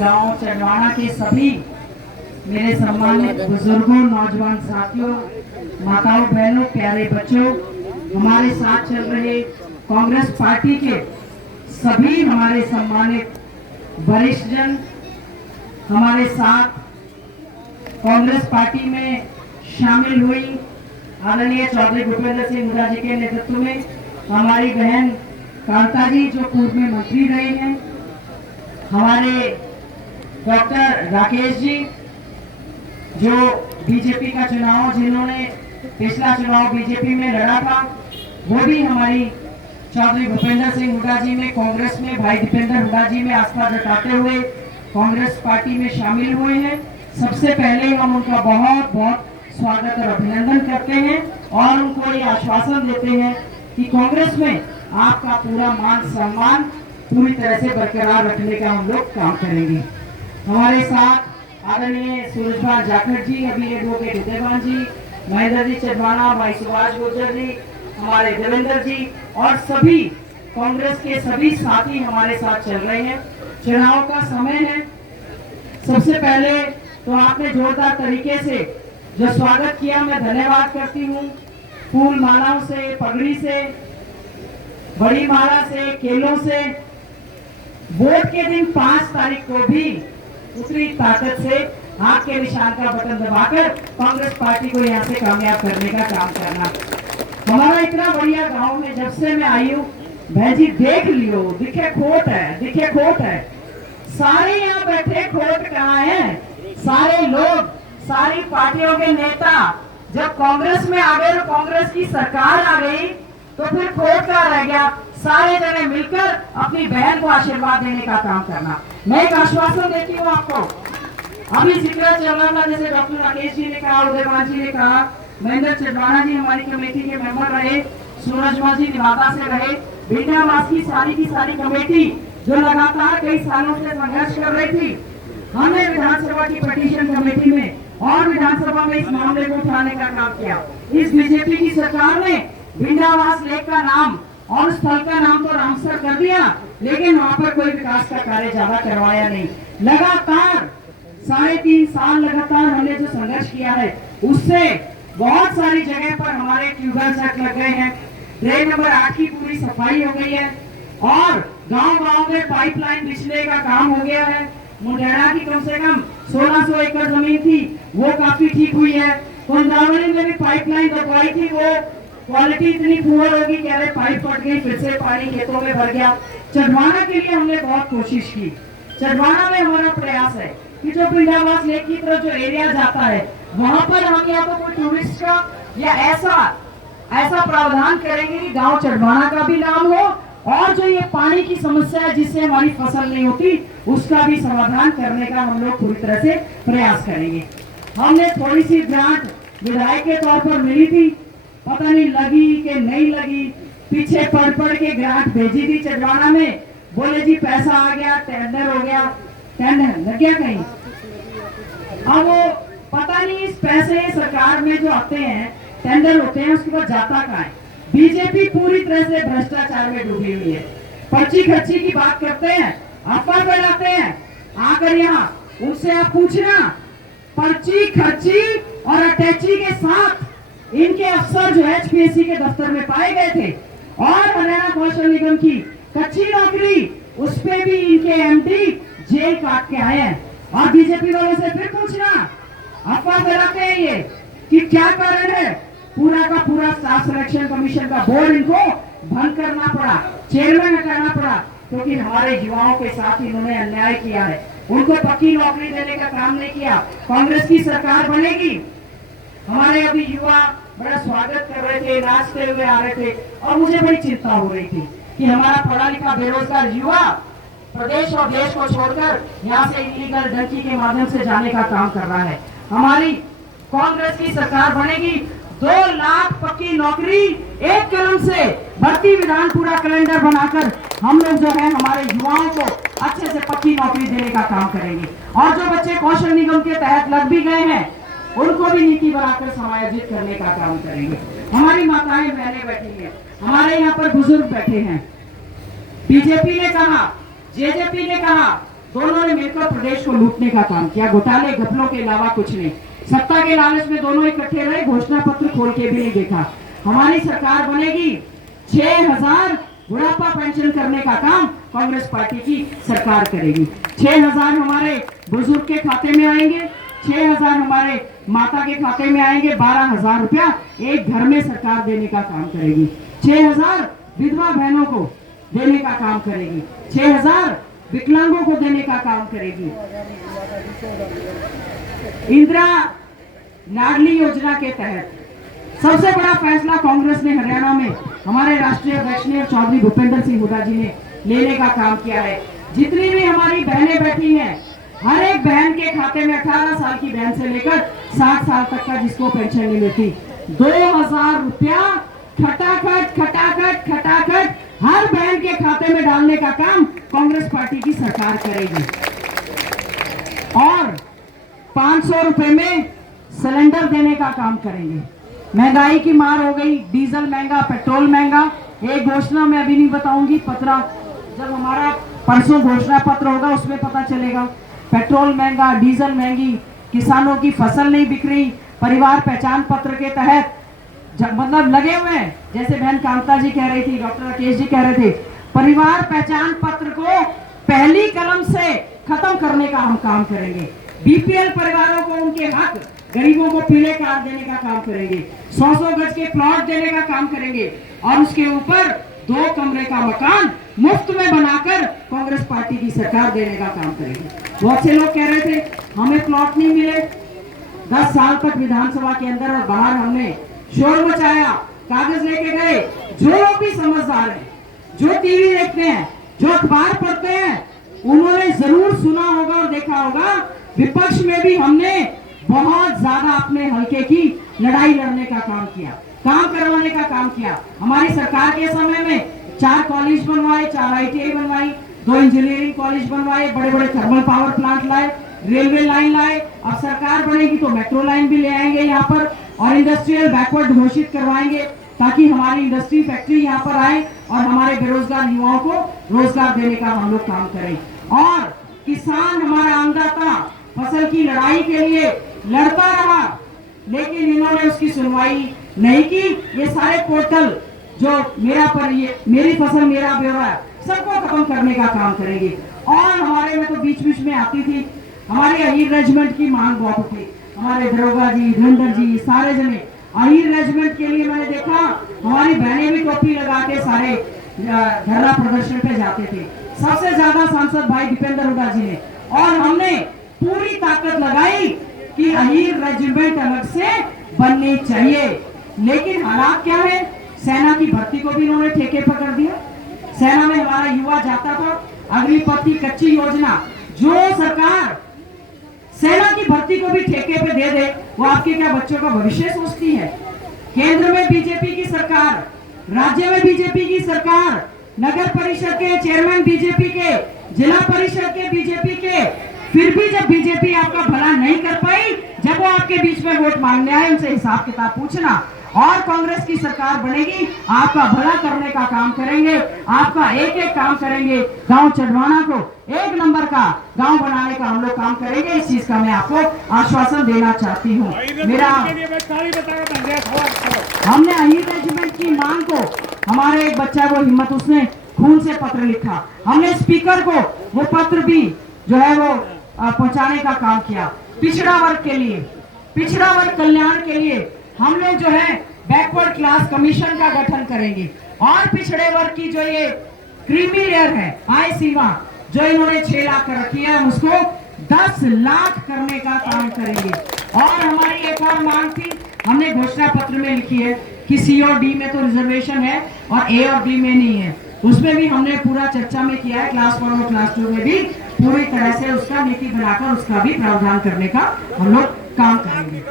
गांव चंडवाना के सभी मेरे सम्मानित बुजुर्गों, नौजवान साथियों, माताओं, बहनों, प्यारे बच्चों, हमारे साथ चल रहे कांग्रेस पार्टी के सभी हमारे सम्मानित वरिष्ठ जन, हमारे साथ कांग्रेस पार्टी में शामिल हुई आदरणीय चौधरी भूपेंद्र सिंह हुड्डा जी के नेतृत्व में हमारी बहन कांता जी जो पूर्व में मंत्री रहे हैं, हमारे डॉक्टर राकेश जी जो बीजेपी का चुनाव, जिन्होंने पिछला चुनाव बीजेपी में लड़ा था, वो भी हमारी चौधरी भूपेंद्र सिंह हुड्डा जी में कांग्रेस में, भाई दीपेंद्र हुड्डा जी में आस्था जताते हुए कांग्रेस पार्टी में शामिल हुए हैं। सबसे पहले हम उनका बहुत बहुत स्वागत और अभिनंदन करते हैं और उनको ये आश्वासन देते हैं कि कांग्रेस में आपका पूरा मान सम्मान पूरी तरह से बरकरार रखने का हम लोग काम करेंगे। हमारे साथ आदरणीय सूरजभान जाखड़ जी, अभी एडवोकेट उदयभान जी, महेंद्र जी चंडवाना, भाई सुभाष गुर्जर जी, हमारे देवेंद्र जी और सभी कांग्रेस के सभी साथी हमारे साथ चल रहे हैं। चुनाव का समय है। सबसे पहले तो आपने जोरदार तरीके से जो स्वागत किया, मैं धन्यवाद करती हूँ। फूल मालाओं से, पगड़ी से, बड़ी माला से, केलों से, वोट के दिन 5 तारीख को भी उतनी ताकत से हाथ के निशान का बटन दबाकर कांग्रेस पार्टी को यहाँ से कामयाब करने का काम करना। हमारा इतना बढ़िया गांव में जब से मैं आई हूँ, भाई जी देख लियो, दिखे खोट है, दिखे खोट है। सारे यहाँ बैठे खोट कहाँ है? सारे लोग, सारी पार्टियों के नेता जब कांग्रेस में आ गए, कांग्रेस की सरकार आ गई, तो फिर खोट का रह गया। सारे जने मिलकर अपनी बहन को आशीर्वाद देने का काम करना। मैं एक आश्वासन देती हूँ आपको, अभी जिक्र चल रहा था, जैसे डॉक्टर राकेश जी ने कहा, उदयभान जी ने कहा, महेंद्र चंडवाना जी हमारी कमेटी के मेंबर रहे, सूरजभान जी निवादा से रहे, भिंडावास की सारी कमेटी जो लगातार कई सालों से संघर्ष कर रही थी, हमने विधानसभा की पिटीशन कमेटी में और विधानसभा में इस मामले को उठाने का काम किया। इस बीजेपी की सरकार ने भिंडावास लेक का नाम और स्थल का नाम तो रामसर कर दिया, लेकिन वहाँ पर कोई विकास का कार्य ज्यादा करवाया नहीं। लगातार 3.5 साल लगातार हमने जो संघर्ष किया है, उससे बहुत सारी जगह पर हमारे ट्यूबवेल सेट लग गए हैं, ड्रेन नंबर 8 की पूरी सफाई हो गई है और गांव-गांव में पाइपलाइन बिछने का काम हो गया है। मुंडेरा की कम से कम 1600 एकड़ जमीन थी, वो काफी ठीक हुई है। कुंदावली में भी पाइपलाइन लगवाई थी, वो क्वालिटी इतनी पुअर होगी, कह रहे पाइप फट गई, फिर से पानी खेतों में भर गया। चंडवाना के लिए हमने बहुत कोशिश की। चंडवाना में हमारा प्रयास है कि जो भिंडावास लेक की तरफ जो एरिया जाता है, वहां पर हम या तो कोई टूरिस्ट का या ऐसा प्रावधान करेंगे कि गांव चंडवाना का भी नाम हो और जो ये पानी की समस्या है जिससे हमारी फसल नहीं होती, उसका भी समाधान करने का हम लोग पूरी तरह से प्रयास करेंगे। हमने थोड़ी सी ग्रांट विधायक के तौर पर मिली थी, पता नहीं लगी कि नहीं लगी, पीछे पढ़ के ग्रांट भेजी थी चंडवाना में, बोले जी पैसा आ गया, टेंडर हो गया, टेंडर लग गया कहीं। अब वो पता नहीं इस पैसे सरकार में जो आते हैं, टेंडर होते हैं, उसके बाद जाता कहाँ है। बीजेपी पूरी तरह से भ्रष्टाचार में डूबी हुई है। पर्ची खर्ची की बात करते हैं, अफवाह फैलाते हैं, आकर यहाँ उनसे आप पूछना, पर्ची खर्ची और अटैची के साथ इनके अफसर जो एचपीएससी के दफ्तर में पाए गए थे और हरियाणा कौशल निगम की कच्ची नौकरी, उस पे भी इनके एमडी जेल काट के आए हैं। और बीजेपी वालों से फिर पूछना, अफवाह फैलाते हैं ये कि क्या कारण है, पूरा का पूरा स्टाफ सिलेक्शन कमीशन का बोर्ड इनको भंग करना पड़ा, चेयरमैन हटाना पड़ा, क्योंकि हमारे युवाओं के साथ इन्होंने अन्याय किया है। उनको पक्की नौकरी देने का काम नहीं किया। कांग्रेस की सरकार बनेगी, हमारे अभी युवा बड़ा स्वागत कर रहे थे, नाचते हुए आ रहे थे और मुझे बड़ी चिंता हो रही थी कि हमारा पढ़ा लिखा बेरोजगार युवा प्रदेश और देश को छोड़कर यहाँ से इलीगल डंकी के माध्यम से जाने का काम कर रहा है। हमारी कांग्रेस की सरकार बनेगी, 2 लाख पक्की नौकरी एक कलम से भर्ती विधान पूरा कैलेंडर बनाकर हम लोग जो है हमारे युवाओं को अच्छे से पक्की नौकरी देने का काम करेंगे। और जो बच्चे कौशल निगम के तहत लग भी गए हैं, उनको भी नीति बनाकर समायोजित करने का काम करेंगे। हमारी माताएं बहनें बैठी हैं, हमारे यहाँ पर बुजुर्ग बैठे हैं। बीजेपी ने कहा, जेजेपी ने कहा दोनों ने मिलकर प्रदेश को लूटने का काम किया, घोटाले घपलों के अलावा कुछ नहीं। सत्ता के लालच में दोनों इकट्ठे रहे, घोषणा पत्र खोल के भी नहीं देखा। हमारी सरकार बनेगी, 6000 बुढ़ापा पेंशन करने का काम कांग्रेस पार्टी की सरकार करेगी। 6000 हमारे बुजुर्ग के खाते में आएंगे, 6000 हमारे माता के खाते में आएंगे, 12,000 रुपया एक घर में सरकार देने का काम करेगी। 6000 विधवा बहनों को देने का काम करेगी, 6000 विकलांगों को देने का काम करेगी। इंदिरा लाडली योजना के तहत सबसे बड़ा फैसला कांग्रेस ने हरियाणा में हमारे राष्ट्रीय अध्यक्ष ने चौधरी भूपेंद्र सिंह हुड्डा जी ने लेने का काम किया है। जितनी भी हमारी बहनें बैठी हैं, हर एक बहन के खाते में 18 साल की बहन से लेकर 60 साल तक का जिसको पेंशन नहीं मिलती, 2000 रुपया खटाखट हर बहन के खाते में डालने का काम कांग्रेस पार्टी की सरकार करेगी। और 500 रुपए में सिलेंडर देने का काम करेंगे। महंगाई की मार हो गई, डीजल महंगा, पेट्रोल महंगा। एक घोषणा मैं अभी नहीं बताऊंगी, पत्र जब हमारा परसों घोषणा पत्र होगा उसमें पता चलेगा। पेट्रोल महंगा, डीजल महंगी, किसानों की फसल नहीं बिक रही। परिवार पहचान पत्र के तहत मतलब लगे हुए हैं, जैसे बहन कांता जी कह रही थी, डॉक्टर राकेश जी कह रहे थे, परिवार पहचान पत्र को पहली कलम से खत्म करने का हम काम करेंगे। बीपीएल परिवारों को उनके हक, गरीबों को पीले कार्ड देने का काम करेंगे, 100 गज के प्लॉट देने का काम करेंगे और उसके ऊपर 2 कमरे का मकान मुफ्त में बनाकर कांग्रेस पार्टी की सरकार देने का काम करेगी। बहुत से लोग कह रहे थे हमें प्लॉट नहीं मिले, 10 साल तक विधानसभा के अंदर और बाहर हमने शोर मचाया, कागज लेके गए। जो लोग भी समझदार हैं, जो टीवी देखते हैं, जो अखबार पढ़ते हैं, उन्होंने जरूर सुना होगा और देखा होगा, विपक्ष में भी हमने बहुत ज्यादा अपने हल्के की लड़ाई लड़ने का काम किया, काम करवाने का काम किया। हमारी सरकार के समय में 4 कॉलेज बनवाए, 4 ITI बनवाई, 2 इंजीनियरिंग कॉलेज बनवाए, बड़े बड़े थर्मल पावर प्लांट लाए, रेलवे लाइन लाए। अब सरकार बनेगी तो मेट्रो लाइन भी ले आएंगे यहाँ पर और इंडस्ट्रियल बैकवर्ड घोषित करवाएंगे ताकि हमारी इंडस्ट्री फैक्ट्री यहाँ पर आए और हमारे बेरोजगार युवाओं को रोजगार देने का हम लोग काम करें। और किसान हमारा अन्नदाता फसल की लड़ाई के लिए लड़ता रहा, लेकिन इन्होंने उसकी सुनवाई नहीं की। ये सारे पोर्टल जो मेरी फसल मेरा ब्यौरा सबको खत्म करने का काम करेंगे। और हमारे में तो बीच बीच में आती थी हमारे अहीर रेजिमेंट की मांग बहुत थी, हमारे दरोगा जी, धुरंधर जी, सारे जने अहीर रेजिमेंट के लिए मैंने देखा हमारी बहनें भी टोपी लगा के सारे धरना प्रदर्शन पे जाते थे। सबसे ज्यादा सांसद भाई दीपेंद्र हुड्डा जी ने, और हमने पूरी ताकत लगाई कि अहीर रेजिमेंट अलग से बननी चाहिए। लेकिन हालात क्या है, सेना की भर्ती को भी इन्होंने ठेके पर कर दिया। सेना में हमारा युवा जाता था, अग्निपथ कच्ची योजना, जो सरकार सेना की भर्ती को भी ठेके पे दे दे, वो आपके क्या बच्चों का भविष्य सोचती है। केंद्र में बीजेपी की सरकार, राज्य में बीजेपी की सरकार, नगर परिषद के चेयरमैन बीजेपी के, जिला परिषद के बीजेपी के, फिर भी जब बीजेपी आपका भला नहीं कर पाई, जब वो आपके बीच में वोट मांगने आए, उनसे हिसाब किताब पूछना। और कांग्रेस की सरकार बनेगी, आपका भला करने का काम करेंगे, आपका एक एक काम करेंगे। गांव चढ़वाना को 1 नंबर का गांव बनाने का हम लोग काम करेंगे। इस चीज का मैं आपको आश्वासन देना चाहती हूँ। मेरा हमने अहीर रेजिमेंट की मांग को, हमारे एक बच्चा वो हिम्मत, उसने खून से पत्र लिखा, हमने स्पीकर को वो पत्र भी जो है वो पहुंचाने का काम किया। पिछड़ा वर्ग के लिए, पिछड़ा वर्ग कल्याण के लिए हम लोग जो है बैकवर्ड क्लास कमीशन का गठन करेंगे और पिछड़े वर्ग की जो ये क्रीमी लेयर है, आय सीमा जो इन्होंने 6 लाख कर रखी है, हम उसको 10 लाख करने का काम करेंगे। और हमारी एक और मांग थी, हमने घोषणा पत्र में लिखी है कि C और D में तो रिजर्वेशन है और A और D में नहीं है। उसमें भी हमने पूरा चर्चा में किया है, क्लास 1 और क्लास 2 में भी पूरी तरह से उसका नीति बनाकर उसका भी प्रावधान करने का हम लोग काम करेंगे।